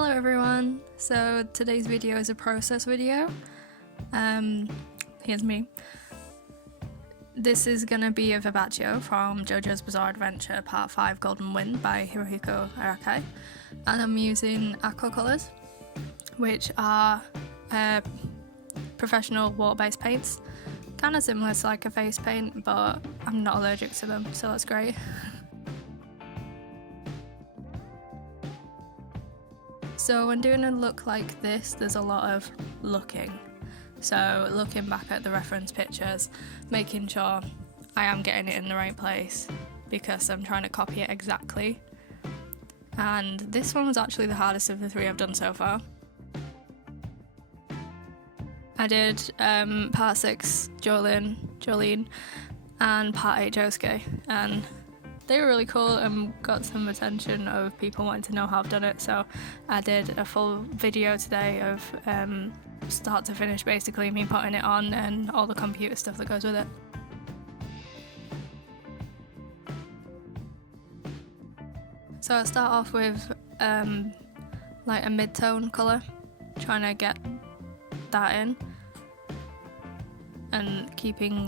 Hello everyone, so today's video is a process video. Here's me. This is gonna be of Abbacchio from JoJo's Bizarre Adventure Part 5 Golden Wind by Hirohiko Araki, and I'm using aqua colours, which are professional water-based paints, kind of similar to like a face paint, but I'm not allergic to them, so that's great. So when doing a look like this, there's a lot of looking. So looking back at the reference pictures, making sure I am getting it in the right place because I'm trying to copy it exactly. And this one was actually the hardest of the three I've done so far. I did part 6 Jolene and part 8 Josuke, and they were really cool and got some attention of people wanting to know how I've done it, so I did a full video today of start to finish, basically me putting it on and all the computer stuff that goes with it. So I start off with like a mid-tone colour, trying to get that in and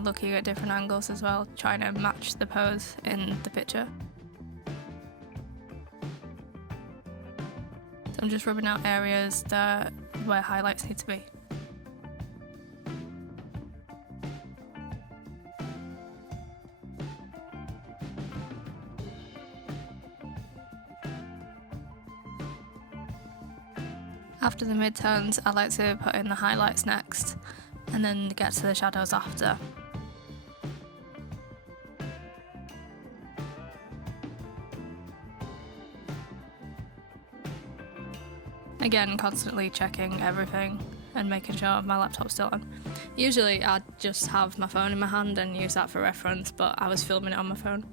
looking at different angles as well, trying to match the pose in the picture. So I'm just rubbing out areas where highlights need to be. After the midtones, I like to put in the highlights next, and then get to the shadows after. Again, constantly checking everything and making sure my laptop's still on. Usually I'd just have my phone in my hand and use that for reference, but I was filming it on my phone.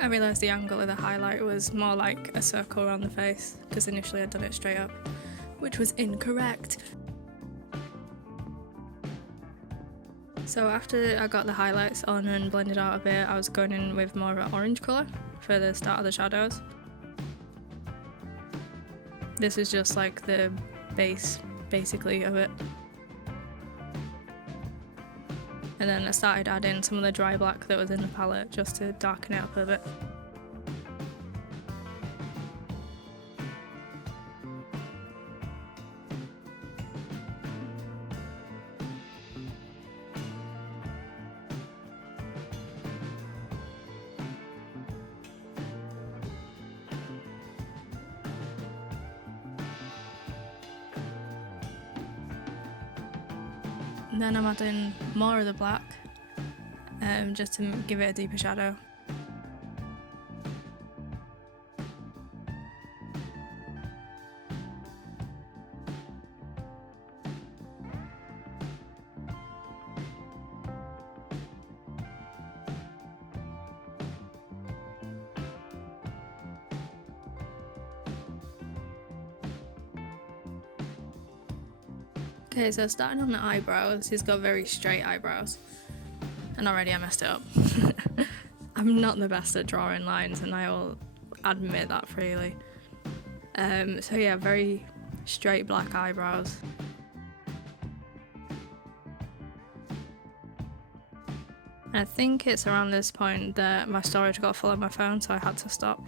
I realised the angle of the highlight was more like a circle around the face, because initially I'd done it straight up, which was incorrect. So after I got the highlights on and blended out a bit, I was going in with more of an orange colour for the start of the shadows. This is just like the base, basically, of it. And then I started adding some of the dry black that was in the palette just to darken it up a bit. And then I'm adding more of the black, just to give it a deeper shadow. Okay, so starting on the eyebrows, he's got very straight eyebrows, and already I messed it up. I'm not the best at drawing lines, and I will admit that freely. So yeah, very straight black eyebrows. And I think it's around this point that my storage got full on my phone, so I had to stop.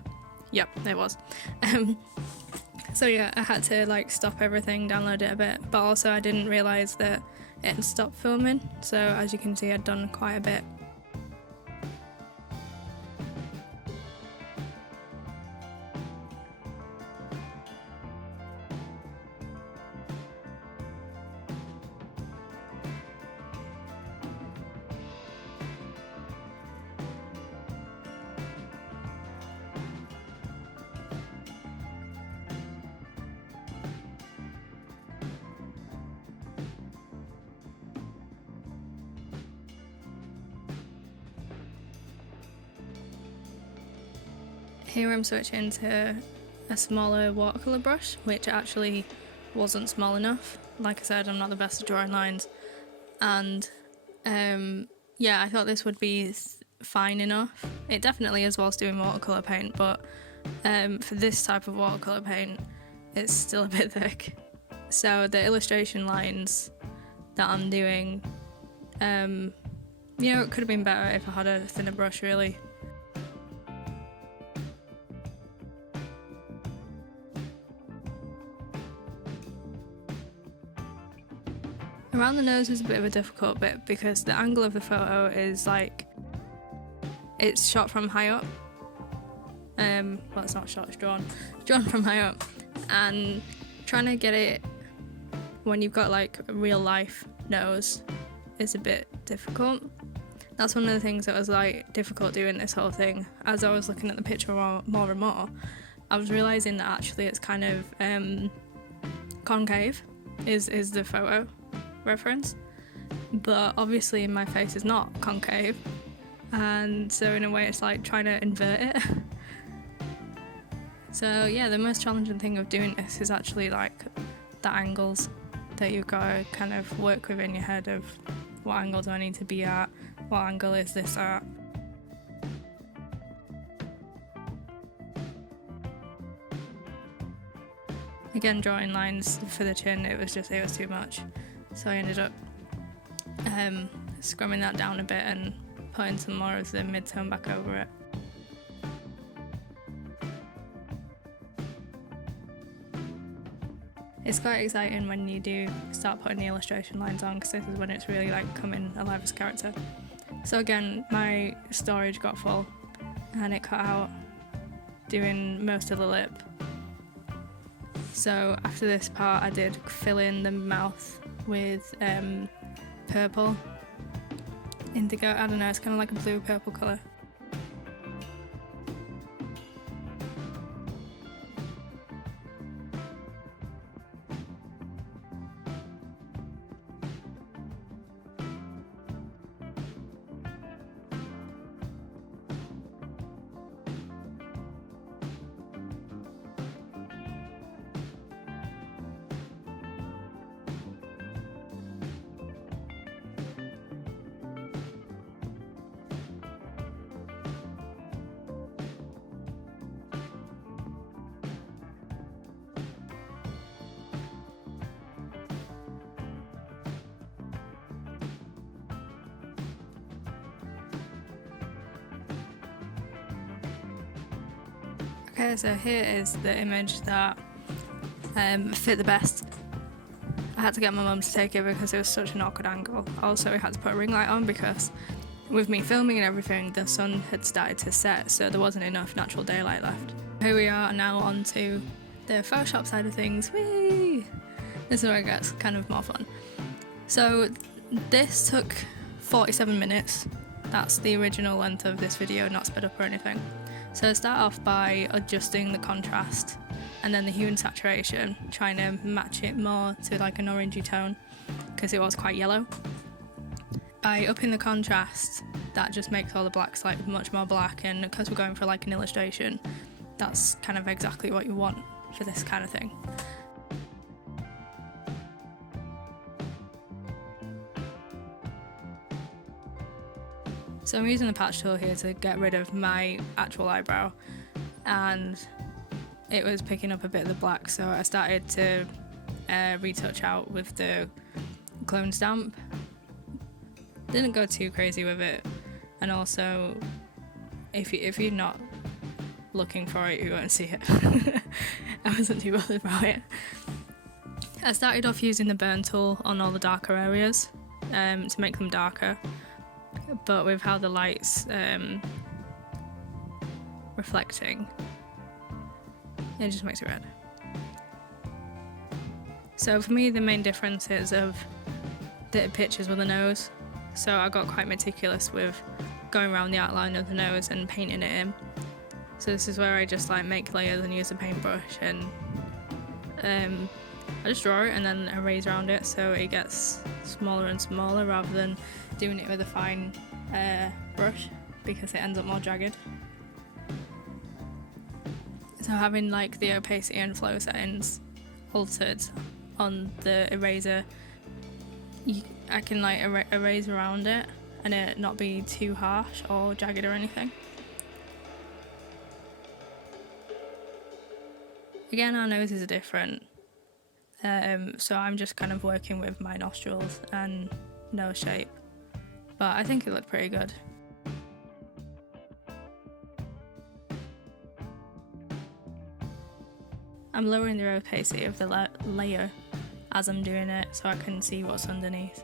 Yep, it was. So yeah, I had to like stop everything, download it a bit, but also I didn't realise that it had stopped filming, so as you can see I'd done quite a bit. Here I'm switching to a smaller watercolour brush, which actually wasn't small enough. Like I said, I'm not the best at drawing lines, and yeah, I thought this would be fine enough. It definitely is whilst doing watercolour paint, but for this type of watercolour paint, it's still a bit thick. So the illustration lines that I'm doing, you know, it could have been better if I had a thinner brush, really. Around the nose was a bit of a difficult bit because the angle of the photo is like, it's shot from high up. Well, it's not shot, it's drawn from high up, and trying to get it when you've got like a real life nose is a bit difficult. That's one of the things that was like difficult doing this whole thing. As I was looking at the picture more and more, I was realising that actually it's kind of concave is the photo reference, but obviously my face is not concave, and so in a way it's like trying to invert it. So yeah, the most challenging thing of doing this is actually like the angles that you've got to kind of work with in your head of what angle do I need to be at, what angle is this at. Again, drawing lines for the chin, it was too much. So I ended up scrumming that down a bit and putting some more of the mid-tone back over it. It's quite exciting when you do start putting the illustration lines on, because this is when it's really like coming alive as a character. So again, my storage got full and it cut out doing most of the lip. So after this part I did fill in the mouth with purple, indigo, I don't know, it's kind of like a blue purple colour. Okay, so here is the image that fit the best. I had to get my mum to take it because it was such an awkward angle. Also, we had to put a ring light on because with me filming and everything, the sun had started to set, so there wasn't enough natural daylight left. Here we are now on to the Photoshop side of things. Whee! This is where it gets kind of more fun. So this took 47 minutes. That's the original length of this video, not sped up or anything. So start off by adjusting the contrast and then the hue and saturation, trying to match it more to like an orangey tone because it was quite yellow. By upping the contrast, that just makes all the blacks like much more black, and because we're going for like an illustration, that's kind of exactly what you want for this kind of thing. So I'm using the patch tool here to get rid of my actual eyebrow, and it was picking up a bit of the black, so I started to retouch out with the clone stamp. Didn't go too crazy with it, and also if you're not looking for it, you won't see it. I wasn't too bothered about it. I started off using the burn tool on all the darker areas to make them darker, but with how the light's reflecting, it just makes it red. So for me, the main difference is of the pictures with the nose. So I got quite meticulous with going around the outline of the nose and painting it in. So this is where I just like make layers and use a paintbrush, and I just draw it and then erase around it so it gets smaller and smaller rather than doing it with a fine brush because it ends up more jagged. So having like the opacity and flow settings altered on the eraser, I can like erase around it and it not be too harsh or jagged or anything. Again, our noses are different, so I'm just kind of working with my nostrils and nose shape, but I think it looked pretty good. I'm lowering the opacity of the layer as I'm doing it so I can see what's underneath.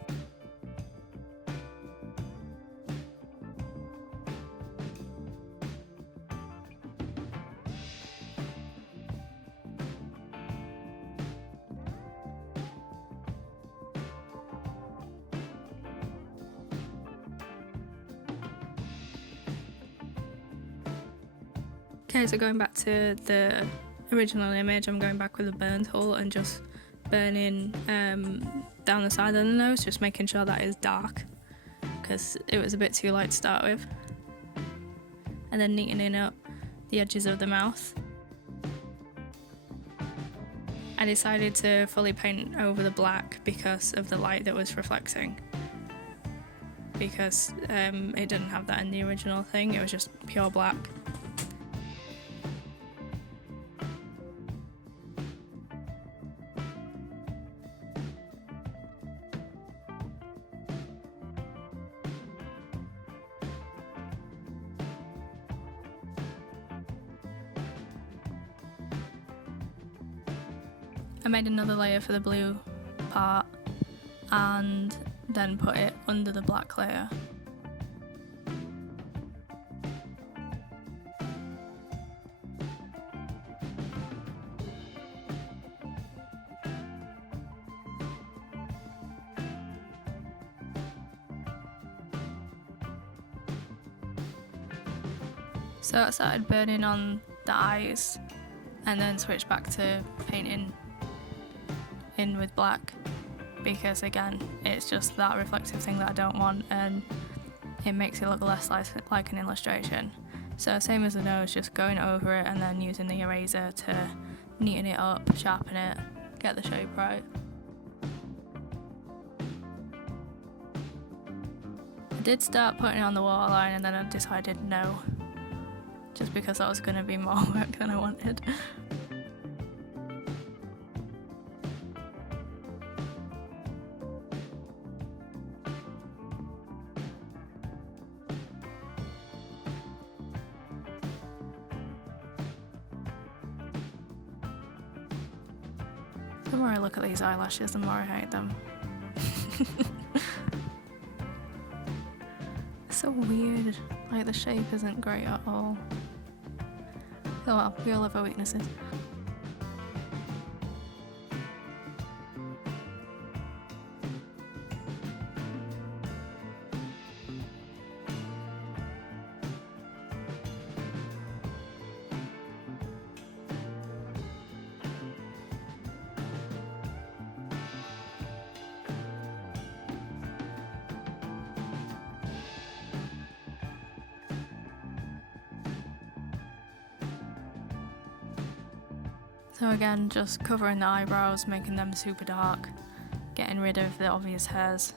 Okay, so going back to the original image, I'm going back with a burn tool and just burning down the side of the nose, just making sure that is dark because it was a bit too light to start with. And then neatening up the edges of the mouth. I decided to fully paint over the black because of the light that was reflecting. Because it didn't have that in the original thing, it was just pure black. I made another layer for the blue part and then put it under the black layer. So I started burning on the eyes and then switched back to painting in with black because again it's just that reflective thing that I don't want and it makes it look less like an illustration. So same as the nose, just going over it and then using the eraser to neaten it up, sharpen it, get the shape right. I did start putting it on the waterline and then I decided no, just because that was going to be more work than I wanted. The more I look at these eyelashes, the more I hate them. It's so weird, like the shape isn't great at all. Oh well, we all have our weaknesses. So again, just covering the eyebrows, making them super dark, getting rid of the obvious hairs.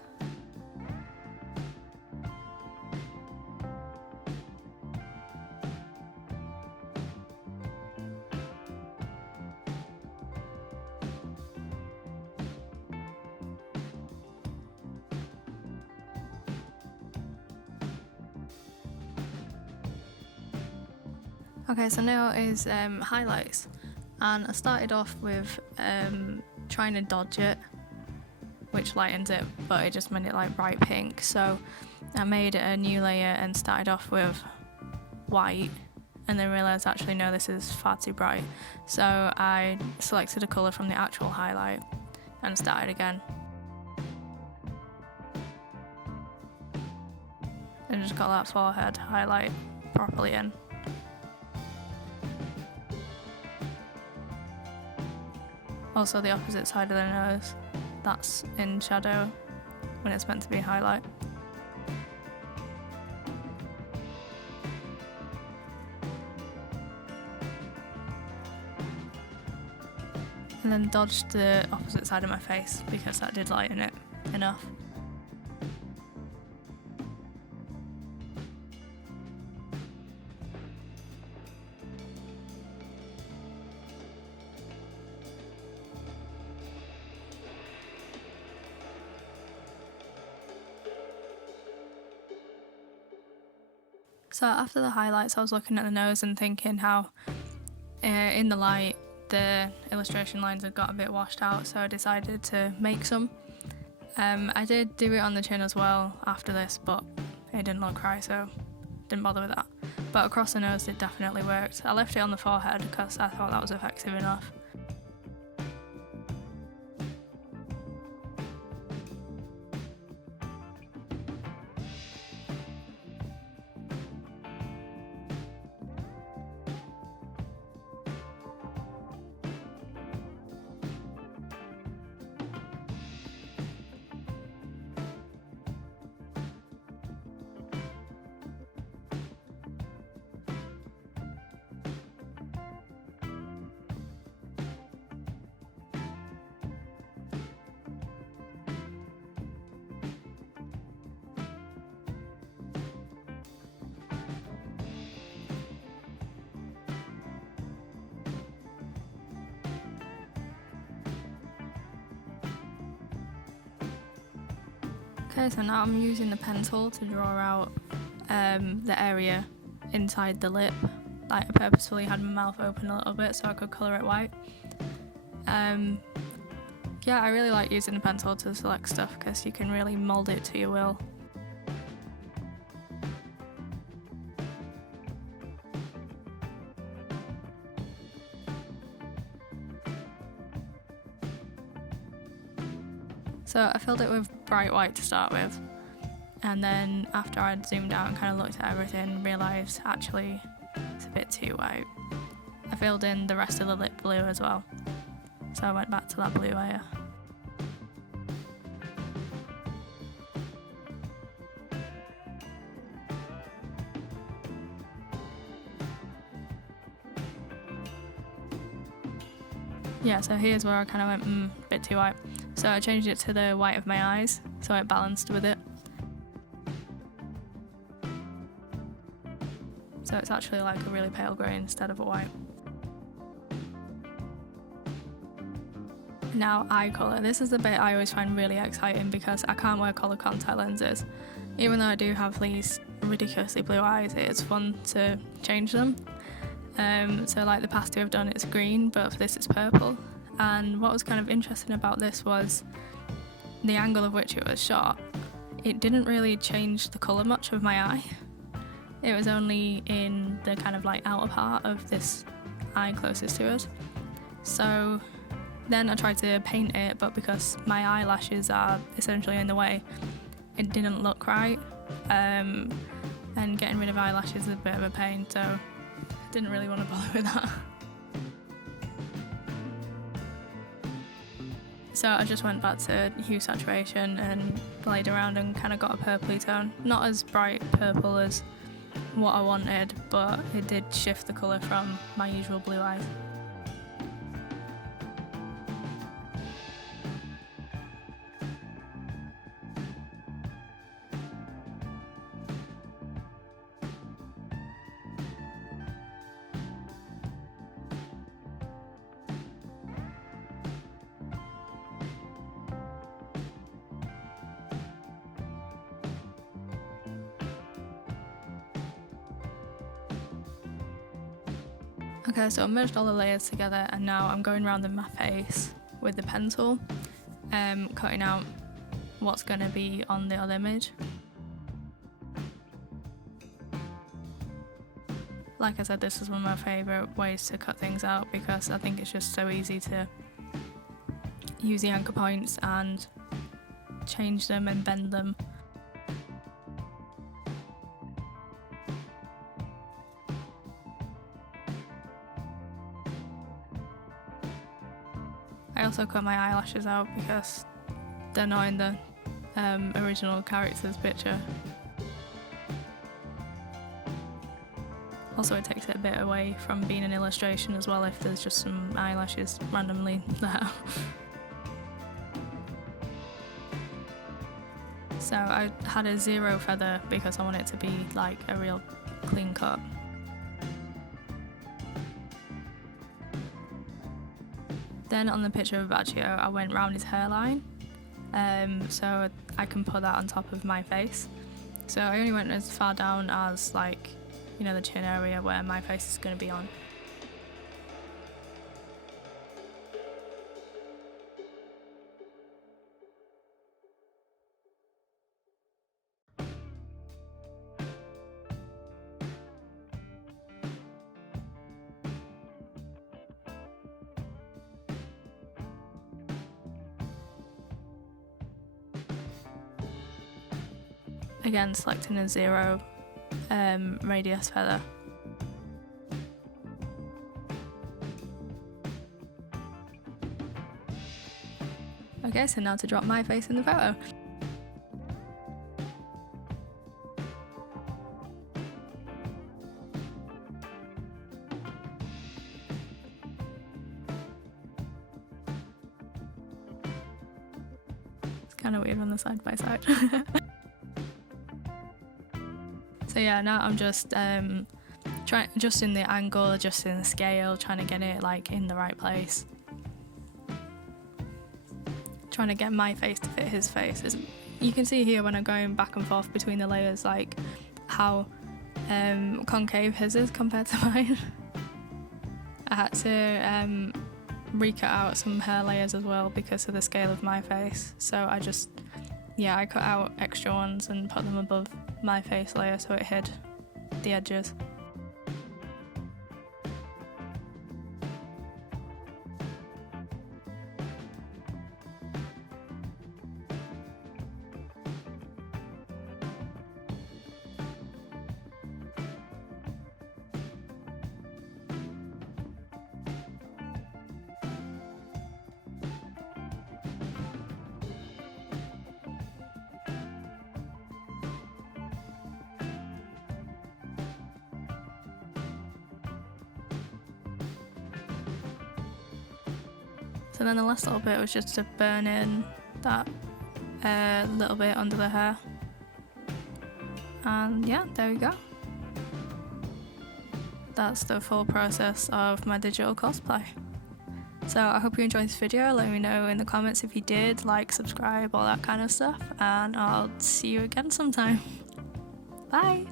Okay, so now is highlights, and I started off with trying to dodge it, which lightens it, but it just made it like bright pink. So I made a new layer and started off with white, and then realised actually no, this is far too bright. So I selected a colour from the actual highlight and started again. And just got that forehead highlight properly in. Also the opposite side of the nose, that's in shadow when it's meant to be highlight. And and then dodged the opposite side of my face because that did lighten it enough. So after the highlights, I was looking at the nose and thinking how in the light the illustration lines had got a bit washed out, so I decided to make some. I did do it on the chin as well after this, but it didn't look right, so didn't bother with that. But across the nose it definitely worked. I left it on the forehead because I thought that was effective enough. Okay, so now I'm using the pencil to draw out the area inside the lip. Like, I purposefully had my mouth open a little bit so I could colour it white. Yeah, I really like using the pencil to select stuff because you can really mould it to your will. So I filled it with bright white to start with, and then after I'd zoomed out and kind of looked at everything, realised actually it's a bit too white. I filled in the rest of the lip blue as well, so I went back to that blue layer. Yeah, so here's where I kind of went, a bit too white. So I changed it to the white of my eyes, so it balanced with it. So it's actually like a really pale grey instead of a white. Now, eye colour. This is the bit I always find really exciting because I can't wear colour contact lenses. Even though I do have these ridiculously blue eyes, it's fun to change them. So like the past two I've done, it's green, but for this it's purple. And what was kind of interesting about this was the angle of which it was shot. It didn't really change the colour much of my eye. It was only in the kind of like outer part of this eye closest to us. So then I tried to paint it, but because my eyelashes are essentially in the way, it didn't look right. And getting rid of eyelashes is a bit of a pain, so I didn't really want to bother with that. So I just went back to hue saturation and played around and kind of got a purpley tone. Not as bright purple as what I wanted, but it did shift the colour from my usual blue eyes. Okay, so I merged all the layers together and now I'm going around my face with the pencil, cutting out what's going to be on the other image. Like I said, this is one of my favourite ways to cut things out because I think it's just so easy to use the anchor points and change them and bend them. I also cut my eyelashes out because they're not in the original character's picture. Also, it takes it a bit away from being an illustration as well if there's just some eyelashes randomly there. So I had a 0 feather because I want it to be like a real clean cut. Then on the picture of Abbacchio, I went round his hairline, so I can put that on top of my face. So I only went as far down as, like, you know, the chin area where my face is going to be on. Again, selecting a 0 radius feather. Okay, so now to drop my face in the photo. It's kind of weird on the side by side. So yeah, now I'm just adjusting the angle, adjusting the scale, trying to get it like in the right place. Trying to get my face to fit his face. You can see here when I'm going back and forth between the layers, like how concave his is compared to mine. I had to recut out some hair layers as well because of the scale of my face. So I cut out extra ones and put them above my face layer so it hid the edges. So then the last little bit was just to burn in that little bit under the hair. And yeah, there we go. That's the full process of my digital cosplay. So I hope you enjoyed this video. Let me know in the comments if you did, like, subscribe, all that kind of stuff. And I'll see you again sometime. Bye!